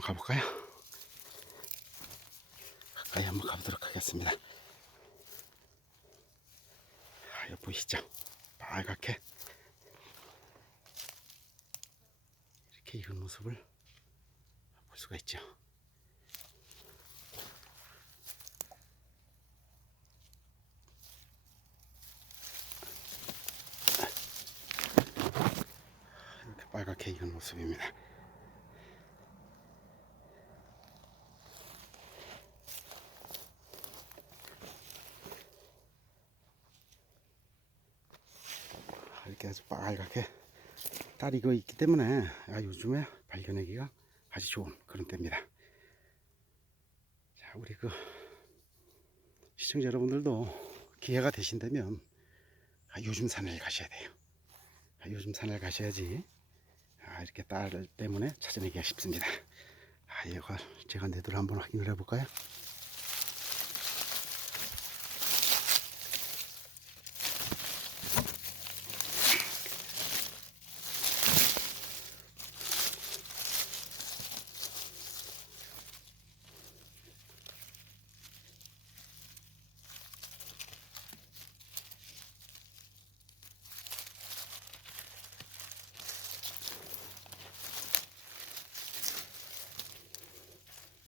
가볼까요? 가까이 한번 가보도록 하겠습니다. 아, 여기 보이시죠? 빨갛게 이렇게 익은 모습을 볼 수가 있죠. 이렇게 빨갛게 익은 모습입니다. 이렇게 아주 빨갛게 딸이 이거 있기 때문에 아, 요즘에 발견하기가 아주 좋은 그런 때입니다. 자, 우리 그 시청자 여러분들도 기회가 되신다면 아, 요즘 산을 가셔야 돼요. 아, 요즘 산을 가셔야지 아, 이렇게 딸 때문에 찾아내기가 쉽습니다. 아, 제가 내도를 한번 확인을 해볼까요?